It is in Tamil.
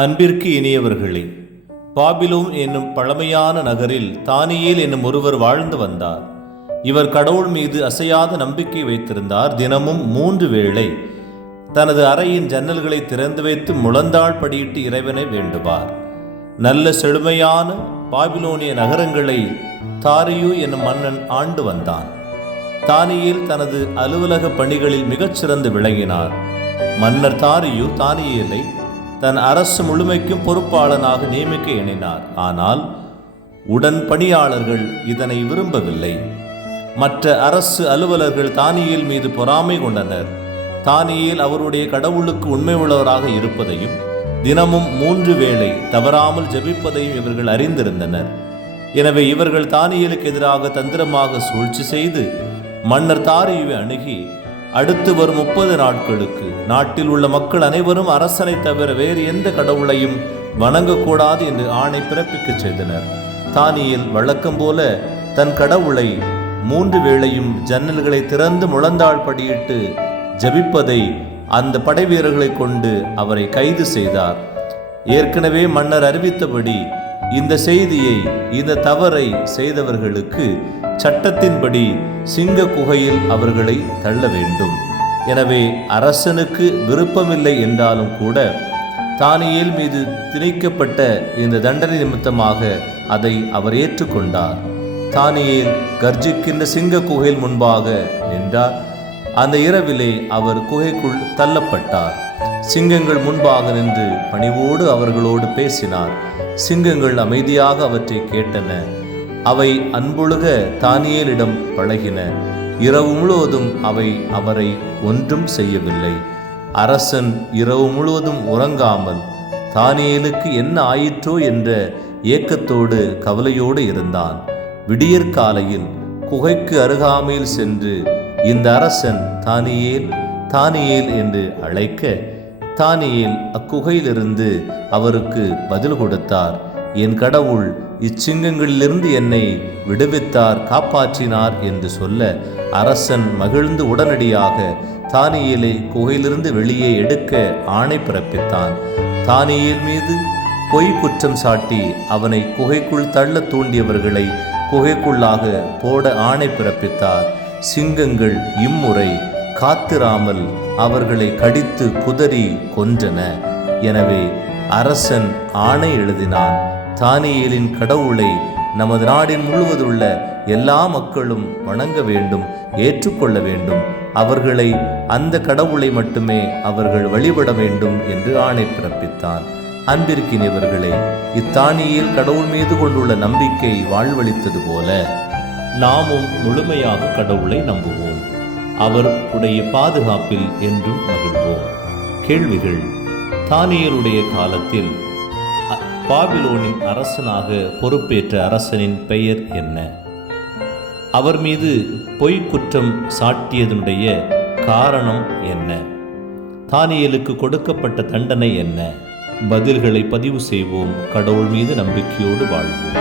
அன்பிற்கு இனியவர்களே, பாபிலோன் என்னும் பழமையான நகரில் தானியேல் என்னும் ஒருவர் வாழ்ந்து வந்தார். இவர் கடவுள் மீது அசையாத நம்பிக்கை வைத்திருந்தார். தினமும் 3 வேளை தனது அறையின் ஜன்னல்களை திறந்து வைத்து முழந்தாள் படியிட்டு இறைவனை வேண்டுவார். நல்ல செழுமையான பாபிலோனிய நகரங்களை தாரியு என்னும் மன்னன் ஆண்டு வந்தான். தானியேல் தனது அலுவலக பணிகளில் மிகச்சிறந்து விளங்கினார். மன்னர் தாரியு தானியேலை தன் அரசு முழுமைக்கும் பொறுப்பாளனாக நியமிக்க எண்ணினார். ஆனால் உடன் பணியாளர்கள் இதனை விரும்பவில்லை. மற்ற அரசு அலுவலர்கள் தானியேல் மீது பொறாமை கொண்டனர். தானியேல் அவருடைய கடவுளுக்கு உண்மை உள்ளவராக இருப்பதையும் தினமும் 3 வேளை தவறாமல் ஜெபிப்பதையும் இவர்கள் அறிந்திருந்தனர். எனவே இவர்கள் தானியேலுக்கு எதிராக தந்திரமாக சூழ்ச்சி செய்து மன்னர் தாரியுவை அணுகி அடுத்து வரும் 30 நாட்களுக்கு நாட்டில் உள்ள மக்கள் அனைவரும் அரசனை தவிர வேறு எந்த கடவுளையும் வணங்கக்கூடாது என்று ஆணை பிறப்பிக்கச் செய்தனர். தானியேல் வழக்கம் போல தன் கடவுளை 3 வேளையும் ஜன்னல்களை திறந்து முழந்தாள் படியிட்டு ஜபிப்பதை அந்த படை வீரர்களை கொண்டு அவரை கைது செய்தார். ஏற்கனவே மன்னர் அறிவித்தபடி இந்த செய்தியை, இந்த தவறை செய்தவர்களுக்கு சட்டத்தின்படி சிங்க குகையில் அவர்களை தள்ள வேண்டும். எனவே அரசனுக்கு விருப்பமில்லை என்றாலும் கூட தானியேல் மீது திணிக்கப்பட்ட இந்த தண்டனை நிமித்தமாக அதை அவர் ஏற்றுக்கொண்டார். தானியேல் கர்ஜிக்கின்ற சிங்க குகையில் முன்பாக நின்றார். அந்த இரவிலே அவர் குகைக்குள் தள்ளப்பட்டார். சிங்கங்கள் முன்பாக நின்று பணிவோடு அவர்களோடு பேசினார். சிங்கங்கள் அமைதியாக அவற்றை கேட்டன. அவை அன்பொழுக தானியேலிடம் பழகின. இரவு முழுவதும் அவை அவரை ஒன்றும் செய்யவில்லை. அரசன் இரவு முழுவதும் உறங்காமல் தானியேலுக்கு என்ன ஆயிற்றோ என்ற ஏக்கத்தோடு கவலையோடு இருந்தான். விடியற்காலையில் குகைக்கு அருகாமையில் சென்று இந்த அரசன் தானியேல் தானியேல் என்று அழைக்க தானியேல் அக்குகையிலிருந்து அவருக்கு பதில் கொடுத்தார். என் கடவுள் இச்சிங்கங்களிலிருந்து என்னை விடுவித்தார், காப்பாற்றினார் என்று சொல்ல அரசன் மகிழ்ந்து உடனடியாக தானியேலை குகையிலிருந்து வெளியே எடுக்க ஆணை பிறப்பித்தான். தானியேல் மீது பொய் குற்றம் சாட்டி அவனை குகைக்குள் தள்ள தூண்டியவர்களை குகைக்குள்ளாக போட ஆணை பிறப்பித்தார். சிங்கங்கள் இம்முறை காத்திராமல் அவர்களை கடித்து குதறி கொன்றன. எனவே அரசன் ஆணை எழுதினான். தானியேலின் கடவுளை நமது நாடின் முழுவதுள்ள எல்லா மக்களும் வணங்க வேண்டும், ஏற்றுக்கொள்ள வேண்டும். அவர்களை அந்த கடவுளை மட்டுமே அவர்கள் வழிபட வேண்டும் என்று ஆணை பிறப்பித்தான். அன்பிற்கினியவர்களே, இத்தானியேல் கடவுள் மீது கொண்டுள்ள நம்பிக்கை வாழ்வளித்தது போல நாமும் முழுமையாக கடவுளை நம்புவோம். அவர் உடைய பாதுகாப்பில் என்றும் மகிழ்வோம். கேள்விகள்: தானியேலுடைய காலத்தில் பாபிலோனின் அரசனாக பொறுப்பேற்ற அரசனின் பெயர் என்ன? அவர் மீது பொய் குற்றம் சாட்டியதனுடைய காரணம் என்ன? தானியேலுக்கு கொடுக்கப்பட்ட தண்டனை என்ன? பதில்களை பதிவு செய்வோம். கடவுள் மீது நம்பிக்கையோடு வாழ்வோம்.